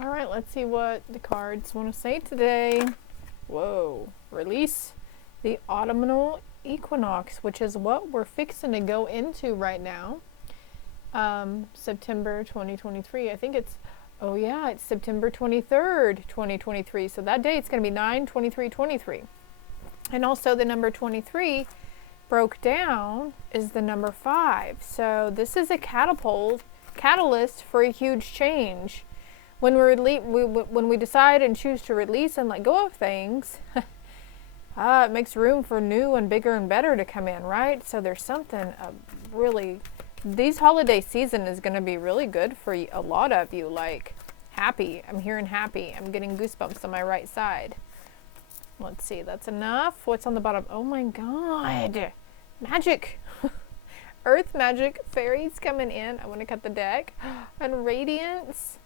All right, let's see what the cards want to say today. Whoa, release the autumnal equinox, which is what we're fixing to go into right now. September 2023. I think it's, oh yeah, it's September 23rd, 2023. So that day it's going to be 9/23/23. And also the number 23 broke down is the number 5. So this is a catalyst for a huge change. When when we decide and choose to release and let go of things, it makes room for new and bigger and better to come in, right? So there's something really, these holiday season is going to be really good for a lot of you. Like happy, I'm hearing happy. I'm getting goosebumps on my right side. Let's see, that's enough. What's on the bottom? Oh my God, magic. Earth magic, fairies coming in. I want to cut the deck. And radiance.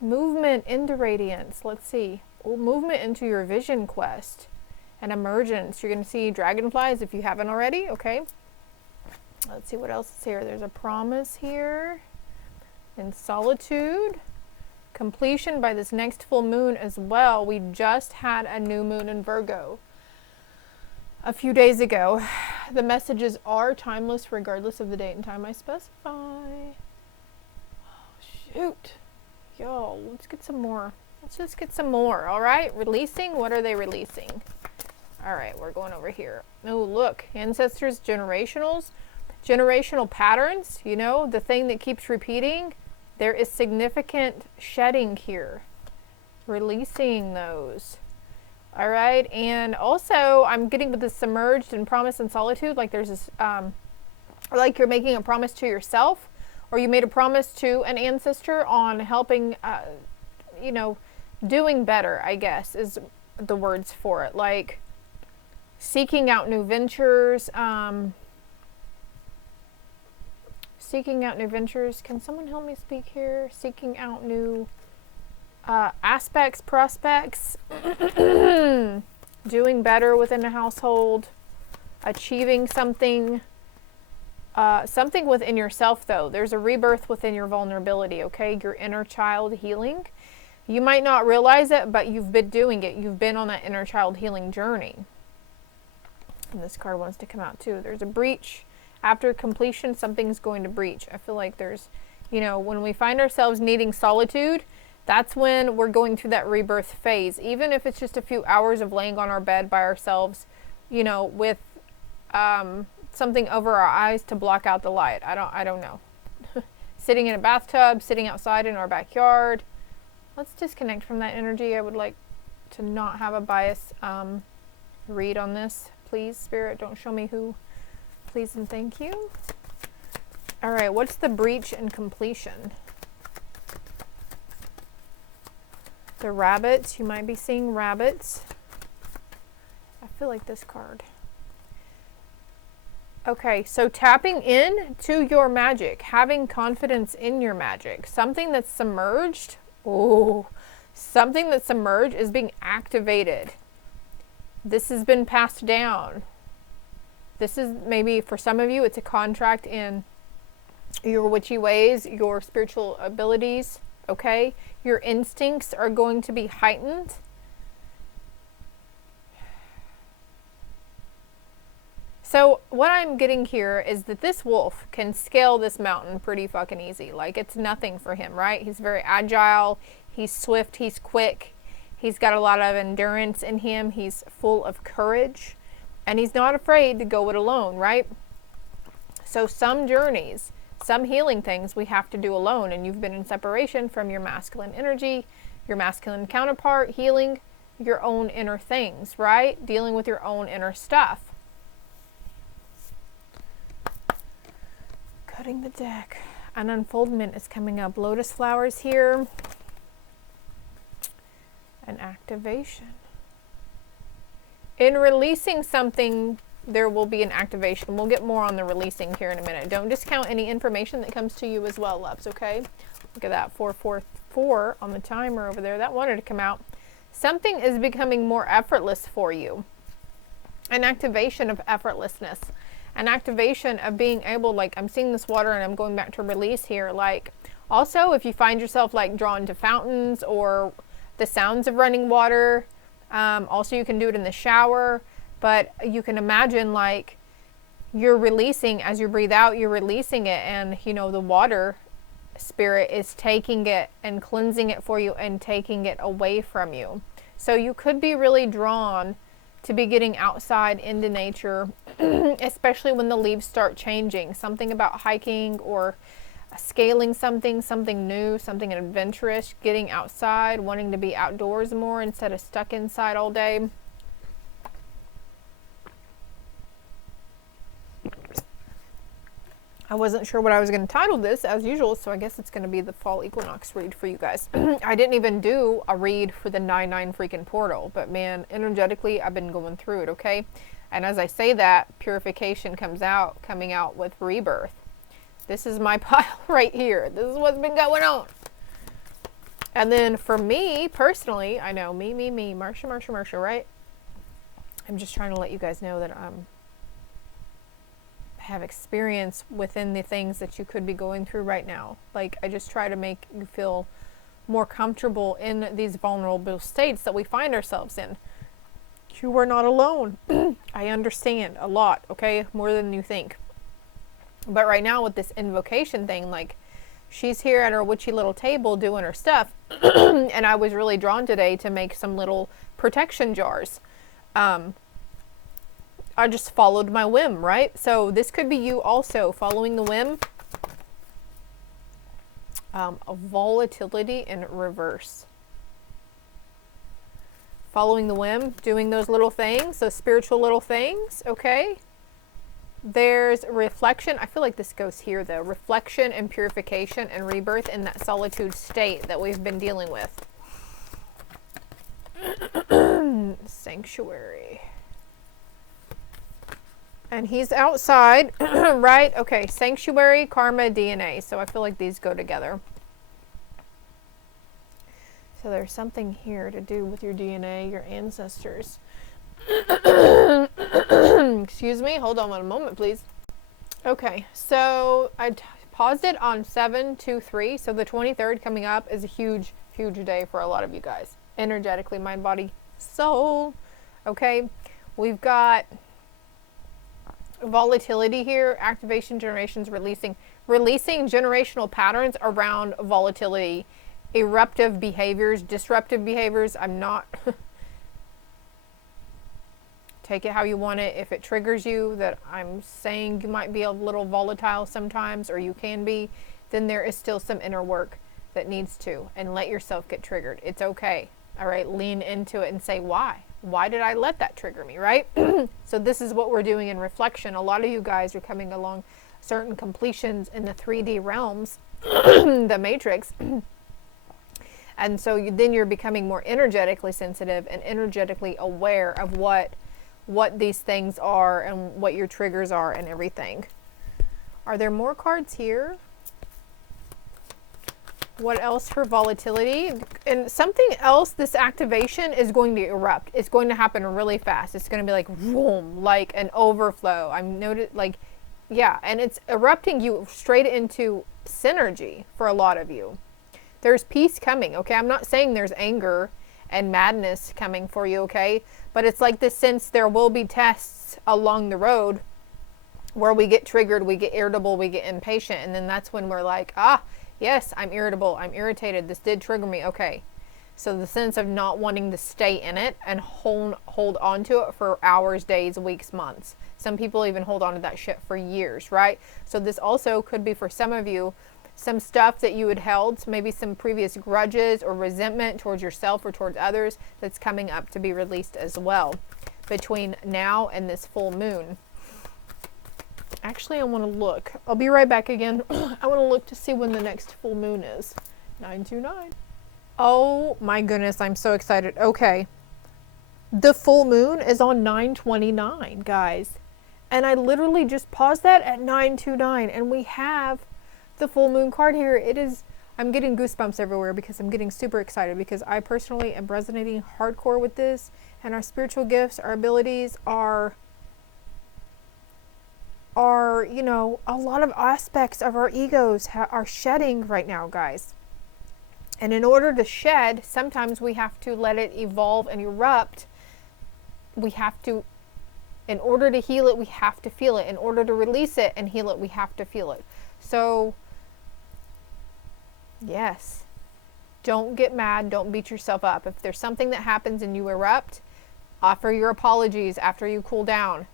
Movement into radiance. Let's see. Movement into your vision quest and emergence. You're going to see dragonflies if you haven't already. Okay. Let's see what else is here. There's a promise here. In solitude. Completion by this next full moon as well. We just had a new moon in Virgo a few days ago. The messages are timeless regardless of the date and time I specify. Oh, shoot. Yo, let's get some more. Let's just get some more, all right? Releasing, what are they releasing? All right, we're going over here. Oh, look, ancestors, generational patterns, you know, the thing that keeps repeating. There is significant shedding here. Releasing those. All right, and also I'm getting with the submerged and promise and solitude, like there's this, like you're making a promise to yourself, or you made a promise to an ancestor on helping, you know, doing better, I guess, is the words for it. Like seeking out new ventures. Seeking out new ventures. Can someone help me speak here? Seeking out new aspects, prospects. Doing better within a household. Achieving something. Something within yourself, though. There's a rebirth within your vulnerability, okay? Your inner child healing. You might not realize it, but you've been doing it. You've been on that inner child healing journey. And this card wants to come out, too. There's a breach. After completion, something's going to breach. I feel like there's, you know, when we find ourselves needing solitude, that's when we're going through that rebirth phase. Even if it's just a few hours of laying on our bed by ourselves, you know, with something over our eyes to block out the light. I don't know. Sitting in a bathtub, sitting outside in our backyard. Let's disconnect from that energy. I would like to not have a bias read on this. Please, Spirit, don't show me who. Please and thank you. All right, what's the breach and completion? The rabbits. You might be seeing rabbits. I feel like this card. Okay, so tapping in to your magic, having confidence in your magic. Something that's submerged. Oh, something that's submerged is being activated. This has been passed down. This is maybe for some of you, it's a contract in your witchy ways, your spiritual abilities, okay? Your instincts are going to be heightened. So what I'm getting here is that this wolf can scale this mountain pretty fucking easy. Like it's nothing for him, right? He's very agile, he's swift, he's quick, he's got a lot of endurance in him, he's full of courage. And he's not afraid to go it alone, right? So some journeys, some healing things we have to do alone. And you've been in separation from your masculine energy, your masculine counterpart, healing your own inner things, right? Dealing with your own inner stuff. Cutting the deck. An unfoldment is coming up. Lotus flowers here. An activation. In releasing something, there will be an activation. We'll get more on the releasing here in a minute. Don't discount any information that comes to you as well, loves, okay? Look at that, 444 on the timer over there. That wanted to come out. Something is becoming more effortless for you. An activation of effortlessness. An activation of being able, like, I'm seeing this water and I'm going back to release here, like, Also, if you find yourself like drawn to fountains or the sounds of running water, also you can do it in the shower, but you can imagine like you're releasing, as you breathe out, you're releasing it, and you know, the water spirit is taking it and cleansing it for you and taking it away from you. So you could be really drawn to be getting outside into nature, especially when the leaves start changing. Something about hiking or scaling something new, something adventurous, getting outside, wanting to be outdoors more instead of stuck inside all day. I wasn't sure what I was going to title this as usual, so I guess it's going to be the fall equinox read for you guys. I didn't even do a read for the 9/9 freaking portal, but man, energetically I've been going through it, okay? And as I say that, purification coming out with rebirth. This is my pile right here. This is what's been going on. And then for me personally, I know me, Marsha, right? I'm just trying to let you guys know that have experience within the things that you could be going through right now. Like, I just try to make you feel more comfortable in these vulnerable states that we find ourselves in. You are not alone. I understand a lot, okay? More than you think. But right now with this invocation thing, like, she's here at her witchy little table doing her stuff. And I was really drawn today to make some little protection jars. I just followed my whim, right? So this could be you also following the whim. A volatility in reverse. Following the whim, doing those little things, those spiritual little things, okay? There's reflection. I feel like this goes here though. Reflection and purification and rebirth in that solitude state that we've been dealing with. Sanctuary. And he's outside, right? Okay, sanctuary, karma, DNA. So I feel like these go together. So there's something here to do with your DNA, your ancestors. Excuse me, hold on one moment, please. Okay, so I paused it on 7/2/3. So the 23rd coming up is a huge, huge day for a lot of you guys. Energetically, mind, body, soul. Okay, we've got volatility here, activation, generations, releasing generational patterns around volatility, eruptive behaviors, disruptive behaviors. I'm not take it how you want it. If it triggers you that I'm saying you might be a little volatile sometimes, or you can be, then there is still some inner work that needs to, and let yourself get triggered. It's okay. All right, lean into it and say, why did I let that trigger me, right? So this is what we're doing in reflection. A lot of you guys are coming along certain completions in the 3D realms, the matrix. And so then you're becoming more energetically sensitive and energetically aware of what these things are and what your triggers are and everything. Are there more cards here? What else for volatility? And something else, this activation is going to erupt. It's going to happen really fast. It's going to be like, boom, like an overflow. I'm noted, like, yeah, and it's erupting you straight into synergy for a lot of you. There's peace coming, okay? I'm not saying there's anger and madness coming for you, okay? But it's like this sense there will be tests along the road where we get triggered, we get irritable, we get impatient, and then that's when we're like, yes, I'm irritable, I'm irritated, this did trigger me, okay. So the sense of not wanting to stay in it and hold on to it for hours, days, weeks, months. Some people even hold on to that shit for years, right? So this also could be for some of you, some stuff that you had held, so maybe some previous grudges or resentment towards yourself or towards others that's coming up to be released as well between now and this full moon. Actually, I want to look. I'll be right back again. I want to look to see when the next full moon is. 9/29. Oh my goodness, I'm so excited. Okay. The full moon is on 9/29, guys. And I literally just paused that at 9/29, and we have the full moon card here. It is, I'm getting goosebumps everywhere because I'm getting super excited because I personally am resonating hardcore with this, and our spiritual gifts, our abilities are are, you know, a lot of aspects of our egos are shedding right now, guys. And in order to shed, sometimes we have to let it evolve and erupt. We have to, in order to heal it, we have to feel it. In order to release it and heal it, we have to feel it. So, yes, don't get mad. Don't beat yourself up. If there's something that happens and you erupt, offer your apologies after you cool down,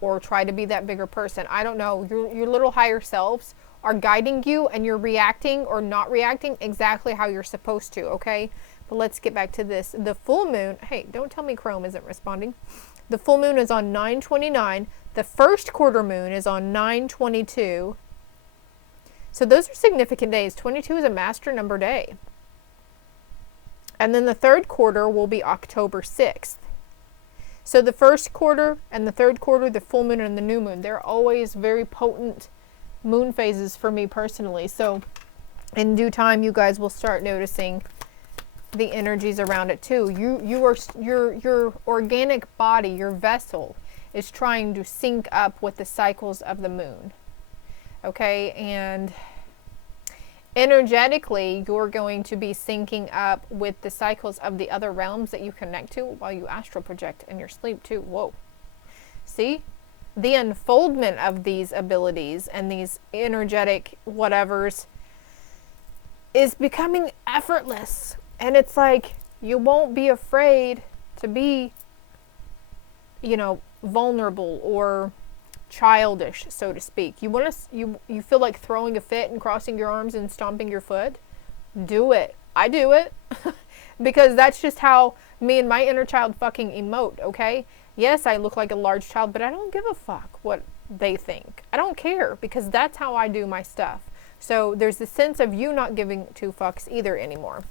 or try to be that bigger person. I don't know. Your little higher selves are guiding you, and you're reacting or not reacting exactly how you're supposed to, okay? But let's get back to this. The full moon, hey, don't tell me Chrome isn't responding. The full moon is on 9/29. The first quarter moon is on 9/22. So those are significant days. 22 is a master number day. And then the third quarter will be October 6th. So the first quarter and the third quarter, the full moon and the new moon, they're always very potent moon phases for me personally. So in due time, you guys will start noticing the energies around it too. Your organic body, your vessel, is trying to sync up with the cycles of the moon. Okay, and energetically, you're going to be syncing up with the cycles of the other realms that you connect to while you astral project in your sleep too. Whoa. See? The unfoldment of these abilities and these energetic whatevers is becoming effortless. And it's like, you won't be afraid to be, you know, vulnerable or childish, so to speak. You want to, you feel like throwing a fit and crossing your arms and stomping your foot? Do it. I do it. Because that's just how me and my inner child fucking emote, okay? Yes, I look like a large child, but I don't give a fuck what they think. I don't care, because that's how I do my stuff. So there's the sense of you not giving two fucks either anymore.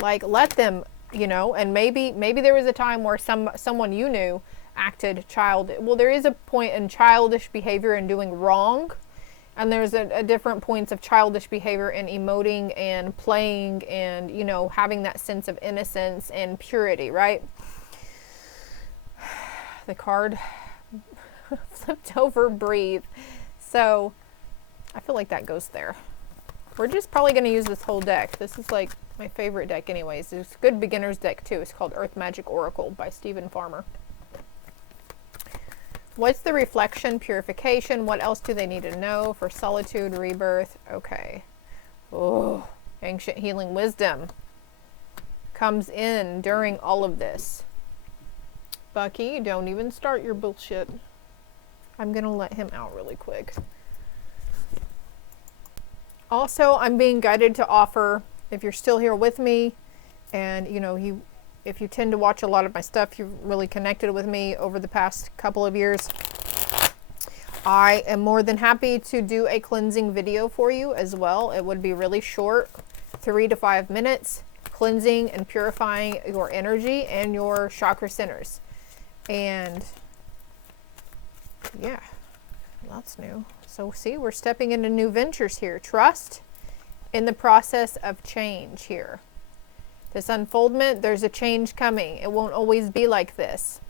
Like, let them, you know, and maybe there was a time where someone you knew acted child. Well, there is a point in childish behavior and doing wrong. And there's a different points of childish behavior and emoting and playing and, you know, having that sense of innocence and purity, right? The card flipped over, breathe. So I feel like that goes there. We're just probably going to use this whole deck. This is like my favorite deck anyways. It's a good beginner's deck too. It's called Earth Magic Oracle by Stephen Farmer. What's the reflection, purification? What else do they need to know for solitude, rebirth? Okay. Oh, ancient healing wisdom comes in during all of this. Bucky, don't even start your bullshit. I'm going to let him out really quick. Also, I'm being guided to offer, if you're still here with me, and you know, if you tend to watch a lot of my stuff, you've really connected with me over the past couple of years. I am more than happy to do a cleansing video for you as well. It would be really short, 3 to 5 minutes, cleansing and purifying your energy and your chakra centers. And yeah, that's new. So see, we're stepping into new ventures here. Trust in the process of change here. This unfoldment, there's a change coming. It won't always be like this.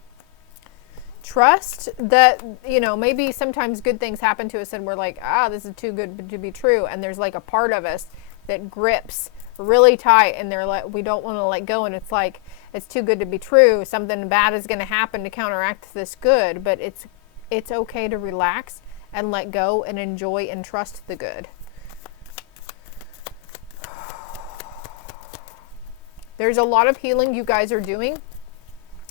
Trust that, you know, maybe sometimes good things happen to us and we're like, this is too good to be true. And there's like a part of us that grips really tight and they're like, we don't want to let go. And it's like, it's too good to be true. Something bad is going to happen to counteract this good. But it's okay to relax and let go and enjoy and trust the good. There's a lot of healing you guys are doing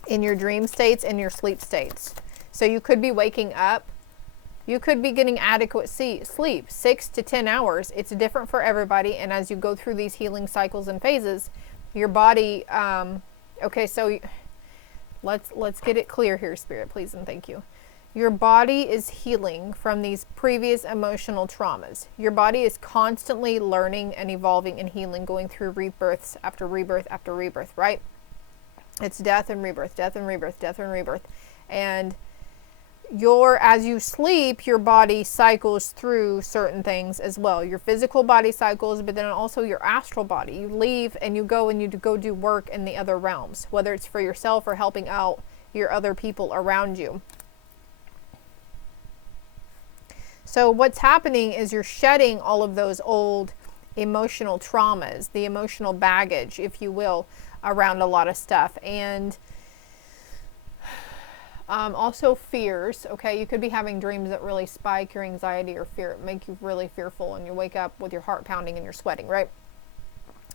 in your dream states and your sleep states. So you could be waking up. You could be getting adequate sleep, 6 to 10 hours. It's different for everybody. And as you go through these healing cycles and phases, your body, okay, so let's get it clear here, Spirit, please and thank you. Your body is healing from these previous emotional traumas. Your body is constantly learning and evolving and healing, going through rebirths after rebirth after rebirth, right? It's death and rebirth, death and rebirth, death and rebirth. And as you sleep, your body cycles through certain things as well. Your physical body cycles, but then also your astral body. You leave and you go do work in the other realms, whether it's for yourself or helping out your other people around you. So what's happening is you're shedding all of those old emotional traumas, the emotional baggage, if you will, around a lot of stuff. And also fears, okay? You could be having dreams that really spike your anxiety or fear, make you really fearful, and you wake up with your heart pounding and you're sweating, right?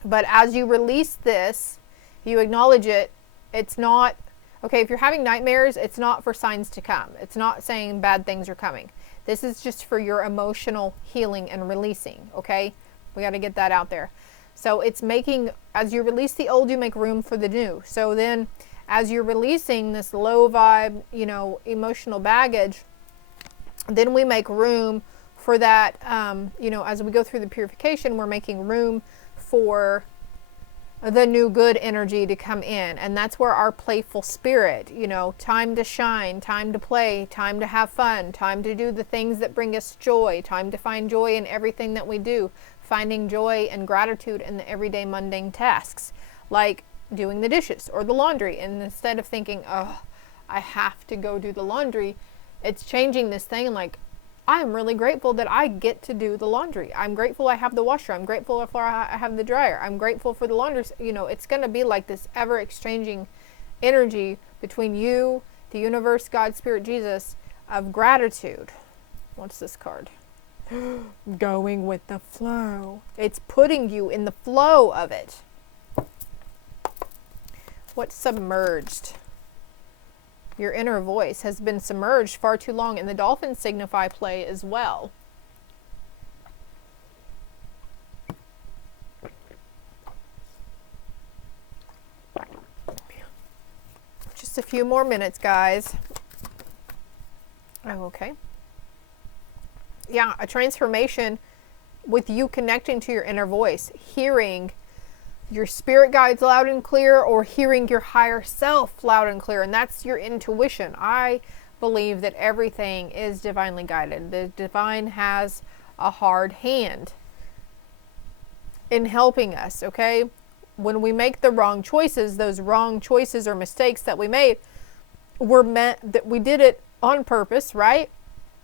But as you release this, you acknowledge it, it's not, okay, if you're having nightmares, it's not for signs to come. It's not saying bad things are coming. This is just for your emotional healing and releasing, okay? We got to get that out there. So it's making, as you release the old, you make room for the new. So then as you're releasing this low vibe, you know, emotional baggage, then we make room for that, you know, as we go through the purification, we're making room for the new good energy to come in. And that's where our playful spirit, you know, time to shine, time to play, time to have fun, time to do the things that bring us joy, time to find joy in everything that we do, finding joy and gratitude in the everyday mundane tasks, like doing the dishes or the laundry. And instead of thinking, oh, I have to go do the laundry, it's changing this thing like, I'm really grateful that I get to do the laundry. I'm grateful I have the washer. I'm grateful for I have the dryer. I'm grateful for the laundry. You know, it's going to be like this ever exchanging energy between you, the universe, God, Spirit, Jesus, of gratitude. What's this card? Going with the flow. It's putting you in the flow of it. What's submerged? Your inner voice has been submerged far too long, and the dolphins signify play as well. Just a few more minutes, guys. Oh, okay. Yeah, a transformation with you connecting to your inner voice, hearing your spirit guides loud and clear, or hearing your higher self loud and clear. And that's your intuition. I believe that everything is divinely guided. The divine has a hard hand in helping us, okay? When we make the wrong choices, those wrong choices or mistakes that we made were meant that we did it on purpose, right?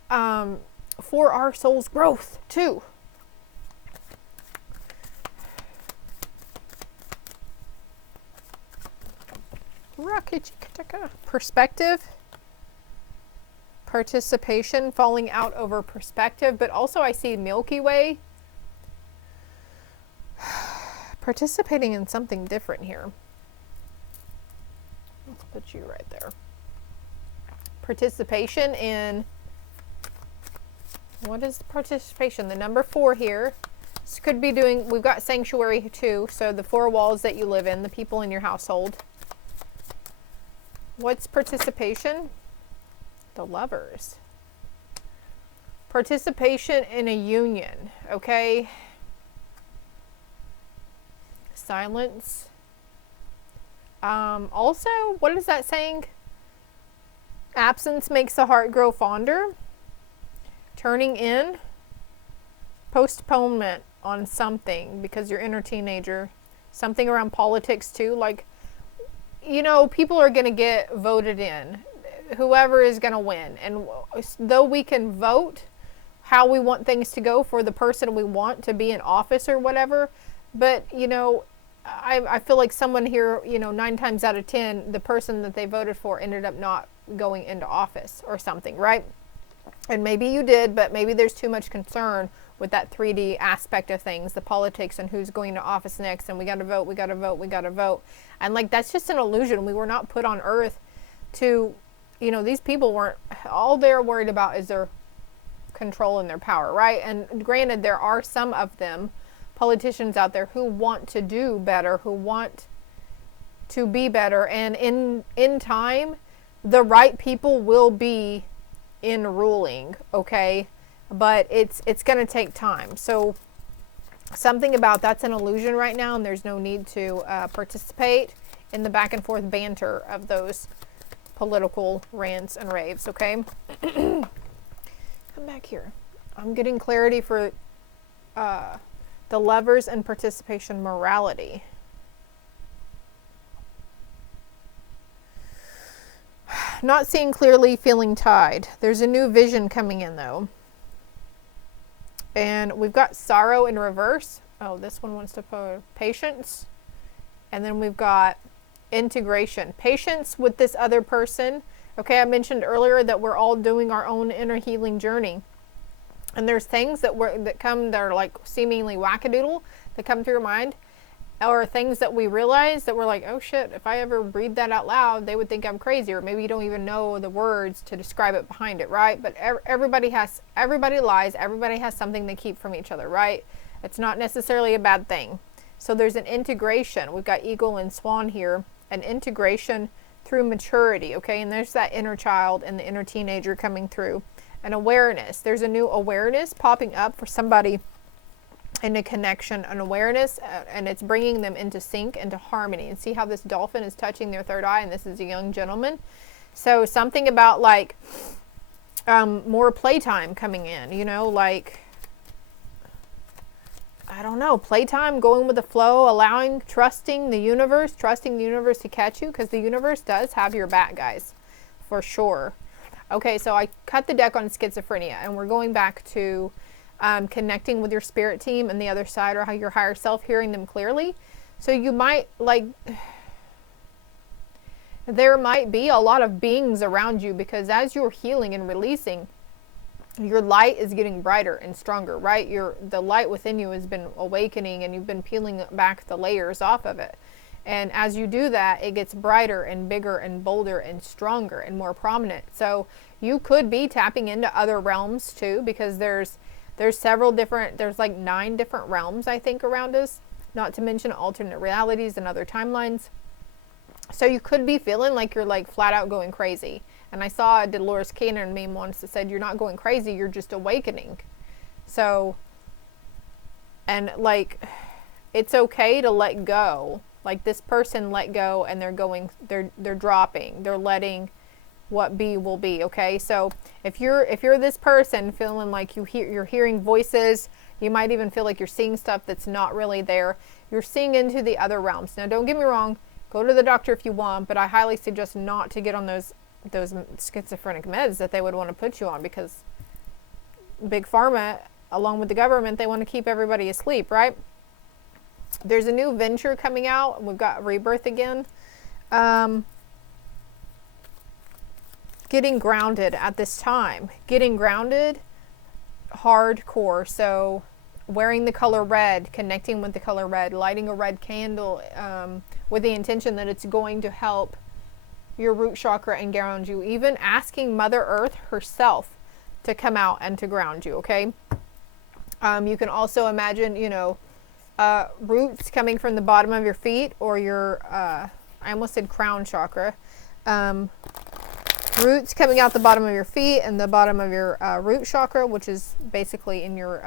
For our soul's growth too. Perspective, participation, falling out over perspective, but also I see Milky Way participating in something different here. Let's put you right there. Participation in, what is participation? The number 4 here. This could be doing, we've got sanctuary too, so the 4 walls that you live in, the people in your household. What's participation? The Lovers. Participation in a union, okay? Silence. Also, what is that saying? Absence makes the heart grow fonder. Turning in. Postponement on something because your inner teenager. Something around politics too, like, you know, people are going to get voted in. Whoever is going to win. And though we can vote how we want things to go for the person we want to be in office or whatever, but, you know, I feel like someone here, you know, 9 times out of 10, the person that they voted for ended up not going into office or something, right? And maybe you did, but maybe there's too much concern with that 3D aspect of things, the politics and who's going to office next, and we got to vote, we got to vote, we got to vote. And like, that's just an illusion. We were not put on earth to, you know, these people weren't, all they're worried about is their control and their power, right? And granted, there are some of them, politicians out there, who want to do better, who want to be better. And in time, the right people will be in ruling, okay? But it's going to take time. So something about that's an illusion right now, and there's no need to participate in the back and forth banter of those political rants and raves, okay? Come back here. I'm getting clarity for the Lovers and participation morality. Not seeing clearly, feeling tied. There's a new vision coming in though. And we've got sorrow in reverse. Oh, this one wants to put patience. And then we've got integration. Patience with this other person. Okay, I mentioned earlier that we're all doing our own inner healing journey. And there's things that are like seemingly wackadoodle that come through your mind, or things that we realize that we're like, oh shit, if I ever read that out loud, they would think I'm crazy, or maybe you don't even know the words to describe it behind it, right? But everybody lies, everybody has something they keep from each other, right? It's not necessarily a bad thing. So there's an integration. We've got eagle and swan here, an integration through maturity, okay? And there's that inner child and the inner teenager coming through. An awareness. There's a new awareness popping up for somebody in a connection, an awareness, and it's bringing them into sync, into harmony. And see how this dolphin is touching their third eye, and this is a young gentleman. So something about like more playtime coming in, you know, like, I don't know, playtime, going with the flow, allowing, trusting the universe to catch you, because the universe does have your back, guys, for sure. Okay, so I cut the deck on schizophrenia, and we're going back to connecting with your spirit team and the other side, or how your higher self, hearing them clearly. So you might, like, there might be a lot of beings around you, because as you're healing and releasing, your light is getting brighter and stronger, right? The light within you has been awakening, and you've been peeling back the layers off of it. And as you do that, it gets brighter and bigger and bolder and stronger and more prominent. So you could be tapping into other realms too, because there's several different, there's like 9 different realms, I think, around us, not to mention alternate realities and other timelines. So you could be feeling like you're like flat out going crazy. And I saw a Dolores Cannon meme once that said, you're not going crazy, you're just awakening. So, and like, it's okay to let go. Like, this person let go, and they're dropping, they're letting what be will be. Okay, so if you're this person feeling like you're hearing voices, you might even feel like you're seeing stuff that's not really there. You're seeing into the other realms. Now, don't get me wrong, go to the doctor if you want, but I highly suggest not to get on those schizophrenic meds that they would want to put you on, because Big Pharma, along with the government, they want to keep everybody asleep, right? There's a new venture coming out. We've got rebirth again. Getting grounded at this time. Getting grounded, hardcore. So wearing the color red, connecting with the color red, lighting a red candle with the intention that it's going to help your root chakra and ground you. Even asking Mother Earth herself to come out and to ground you, okay? You can also imagine, you know, roots coming from the bottom of your feet, or your, I almost said crown chakra. Roots coming out the bottom of your feet and the bottom of your root chakra, which is basically in your,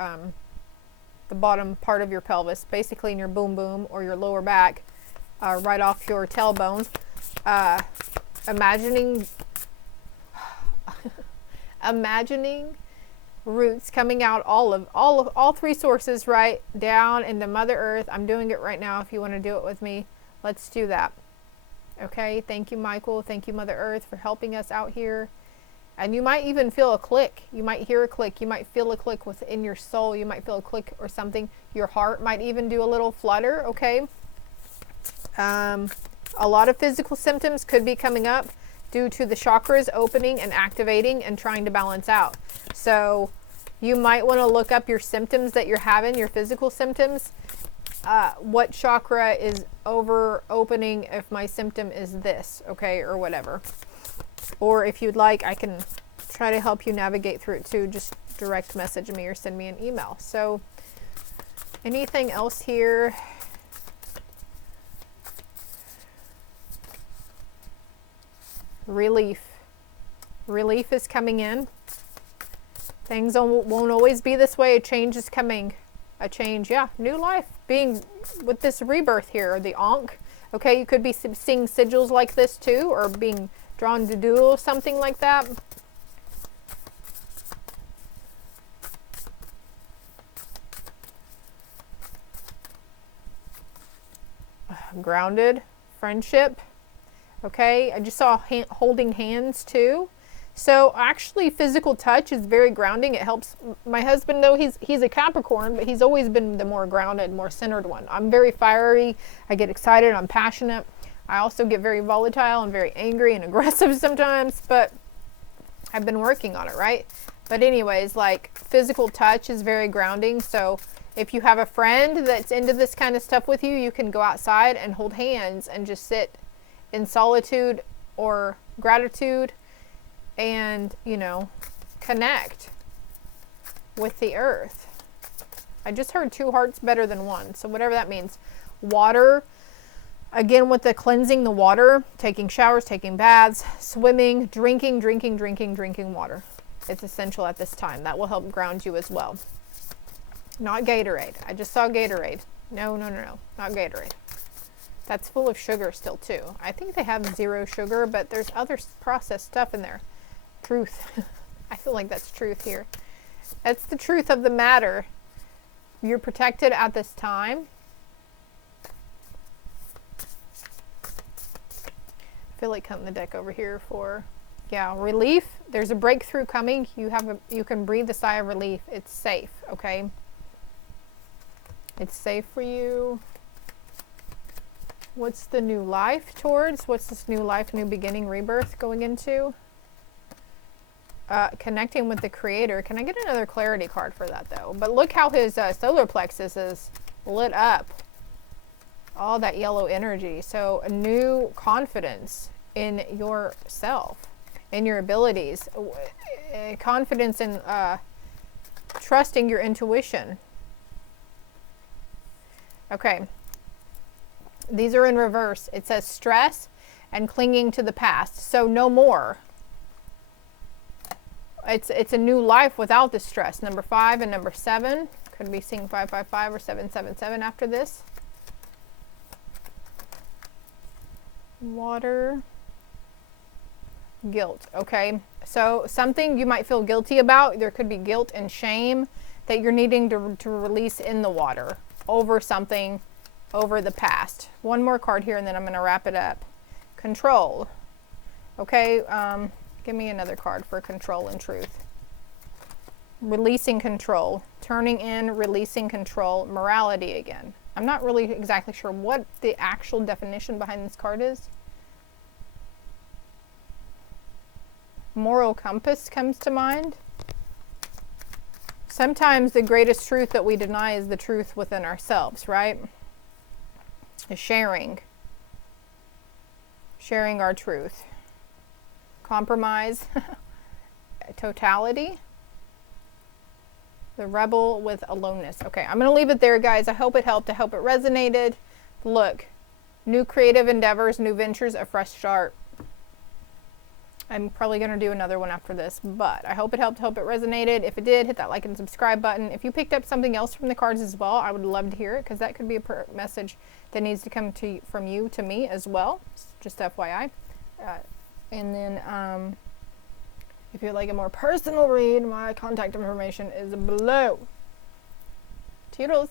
the bottom part of your pelvis, basically in your boom boom or your lower back, right off your tailbone. Imagining roots coming out all 3 sources, right down into Mother Earth. I'm doing it right now. If you want to do it with me, let's do that. Okay, thank you, Michael. Thank you, Mother Earth, for helping us out here. And you might even feel a click. You might hear a click. You might feel a click within your soul. You might feel a click or something. Your heart might even do a little flutter, okay? A lot of physical symptoms could be coming up due to the chakras opening and activating and trying to balance out. So you might want to look up your symptoms that you're having, your physical symptoms. What chakra is over opening if my symptom is this, okay, or whatever. Or if you'd like, I can try to help you navigate through it too. Just direct message me or send me an email. So anything else here? Relief. Relief is coming in. Things won't always be this way. A change is coming. A change, yeah. New life. Being with this rebirth here, the Ankh. Okay, you could be seeing sigils like this too, or being drawn to do something like that. Grounded. Friendship. Okay, I just saw holding hands too. So actually physical touch is very grounding. It helps my husband, though he's a Capricorn, but he's always been the more grounded, more centered one. I'm very fiery. I get excited. I'm passionate. I also get very volatile and very angry and aggressive sometimes, but I've been working on it, right? But anyways, like physical touch is very grounding. So if you have a friend that's into this kind of stuff with you, you can go outside and hold hands and just sit in solitude or gratitude and, you know, connect with the earth. I just heard 2 hearts better than 1. So whatever that means. Water, again with the cleansing the water, taking showers, taking baths, swimming, drinking water. It's essential at this time. That will help ground you as well. Not Gatorade. I just saw Gatorade. No, not Gatorade. That's full of sugar still too. I think they have 0 sugar, but there's other processed stuff in there. Truth. I feel like that's truth here. That's the truth of the matter. You're protected at this time. I feel like cutting the deck over here for, yeah, relief. There's a breakthrough coming. You can breathe a sigh of relief. It's safe, okay? It's safe for you. What's the new life towards? What's this new life, new beginning, rebirth going into? Connecting with the creator. Can I get another clarity card for that though? But look how his solar plexus is lit up. All that yellow energy. So a new confidence in yourself, in your abilities, confidence in trusting your intuition. Okay. These are in reverse. It says stress and clinging to the past. So no more. It's a new life without the stress. Number 5 and number 7. Could be seeing 555 or 777 after this. Water. Guilt. Okay. So something you might feel guilty about. There could be guilt and shame that you're needing to release in the water over something, over the past. One more card here and then I'm going to wrap it up. Control. Okay. Give me another card for control and truth. Releasing control. Turning in, releasing control. Morality again. I'm not really exactly sure what the actual definition behind this card is. Moral compass comes to mind. Sometimes the greatest truth that we deny is the truth within ourselves, right? Sharing. Sharing our truth. Compromise. Totality. The rebel with aloneness. Okay, I'm going to leave it there, guys. I hope it helped. I hope it resonated. Look, new creative endeavors, new ventures, a fresh start. I'm probably going to do another one after this, but I hope it helped. Hope it resonated. If it did, hit that like and subscribe button. If you picked up something else from the cards as well, I would love to hear it because that could be a message that needs to come from you to me as well. Just FYI. And then if you'd like a more personal read, my contact information is below. Toodles.